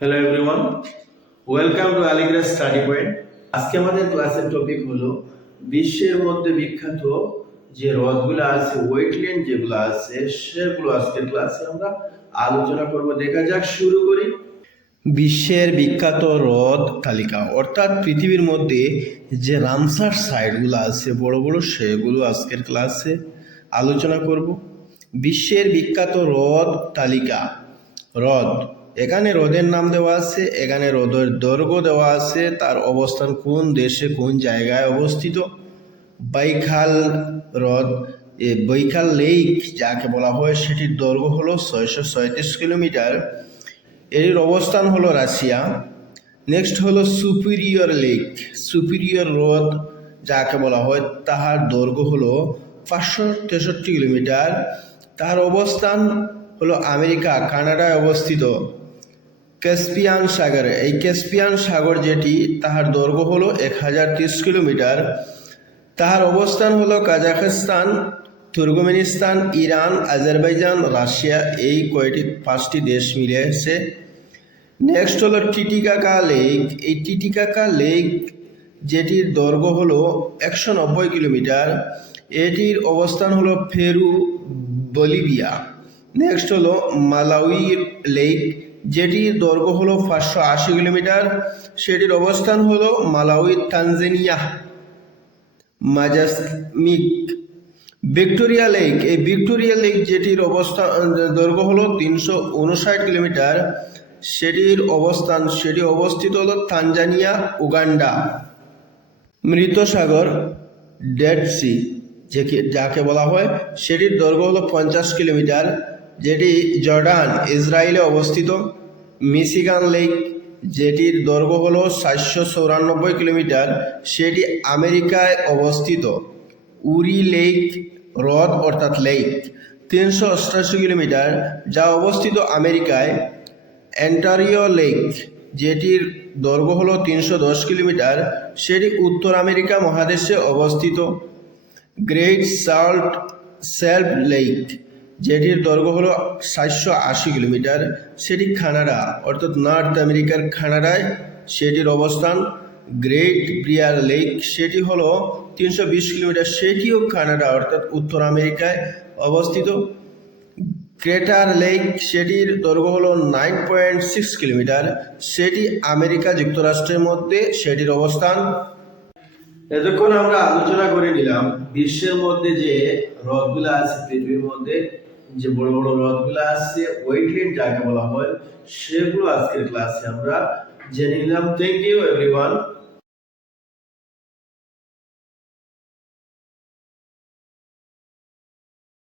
Hello everyone, welcome to Aligras study point. আজকে আমাদের ক্লাসের টপিক হলো বিশ্বের মধ্যে বিখ্যাত যে হ্রদগুলো আছে, ওয়েটল্যান্ড যেগুলো আছে সেগুলো আজকের ক্লাসে আমরা আলোচনা করব। দেখা যাক, শুরু করি। বিশ্বের বিখ্যাত হ্রদ তালিকা, অর্থাৎ পৃথিবীর মধ্যে যে রামসার সাইটগুলো আছে বড় বড়, সেগুলো আজকের ক্লাসে আলোচনা করব। বিশ্বের বিখ্যাত হ্রদ তালিকা। হ্রদ, এখানে হ্রদের নাম দেওয়া আছে, এখানে হ্রদের দৈর্ঘ্য দেওয়া আছে, তার অবস্থান কোন দেশে কোন জায়গায় অবস্থিত। বৈখাল হ্রদ, বৈখাল লেক যাকে বলা হয়, সেটির দৈর্ঘ্য হলো 637 কিলোমিটার। এর অবস্থান হলো রাশিয়া। নেক্সট হলো সুপিরিয়র লেক, সুপিরিয়র হ্রদ যাকে বলা হয়, তাহার দৈর্ঘ্য হলো 563 কিলোমিটার। তার অবস্থান হলো আমেরিকা কানাডায় অবস্থিত। ক্যাস্পিয়ান সাগর, এই ক্যাস্পিয়ান সাগর যেটি, তাহার দৈর্ঘ্য হলো 1030 কিলোমিটার। তাহার অবস্থান হলো Kazakhstan, Turkmenistan, Iran, Azerbaijan, Russia, এই পাঁচটি দেশ মিলেছে। নেক্সট হলো টিটিকাকা লেক, এই টিটিকাকা লেক যেটির দৈর্ঘ্য হলো 190 কিলোমিটার। এটির অবস্থান হলো পেরু, বলিভিয়া। নেক্সট হলো মালাউই লেক, যেটির দৈর্ঘ্য হলো 580 কিলোমিটার। সেটির অবস্থান হলো মালাউই, তানজানিয়া। মাজাস্মিক। ভিক্টোরিয়া লেক, এই ভিক্টোরিয়া লেক যেটির দৈর্ঘ্য হলো 359 কিলোমিটার। সেটি অবস্থিত হলো তানজানিয়া, উগান্ডা। মৃত সাগর, ডেড সি যাকে বলা হয়, সেটির দৈর্ঘ্য হলো 50 কিলোমিটার, যেটি জর্ডান, ইসরায়েলে অবস্থিত। মিশিগান লেক, যেটির দৈর্ঘ্য হলো 794 কিলোমিটার, সেটি আমেরিকায় অবস্থিত। উরি লেক হ্রদ অর্থাৎ লেক 388 কিলোমিটার, যা অবস্থিত আমেরিকায়। অন্টারিও লেক, যেটির দৈর্ঘ্য হলো 310 কিলোমিটার, সেটি উত্তর আমেরিকা মহাদেশে অবস্থিত। গ্রেট সল্ট লেক, যেটির দৈর্ঘ্য হলো 780 কিলোমিটার, সেটি কানাডা অর্থাৎ নর্থ আমেরিকার কানাডায় সেটির অবস্থান। গ্রেট ব্রিয়ার লেক, সেটি হলো 320 কিলোমিটার, সেটিও কানাডা অর্থাৎ উত্তর আমেরিকায় অবস্থিত। ক্রেটার লেক, সেটির দৈর্ঘ্য হলো 9.6 কিলোমিটার, সেটি আমেরিকা যুক্তরাষ্ট্রের মধ্যে সেটির অবস্থান। এতক্ষণ আমরা আলোচনা করে নিলাম বিশ্বের মধ্যে যে হ্রদগুলো আছে, পৃথিবীর মধ্যে যে বড় বড় হ্রদগুলো আছে, ওয়েটল্যান্ড যাকে বলা হয়, সেগুলো আজকের ক্লাসে আমরা জেনে নিলাম। Thank you everyone.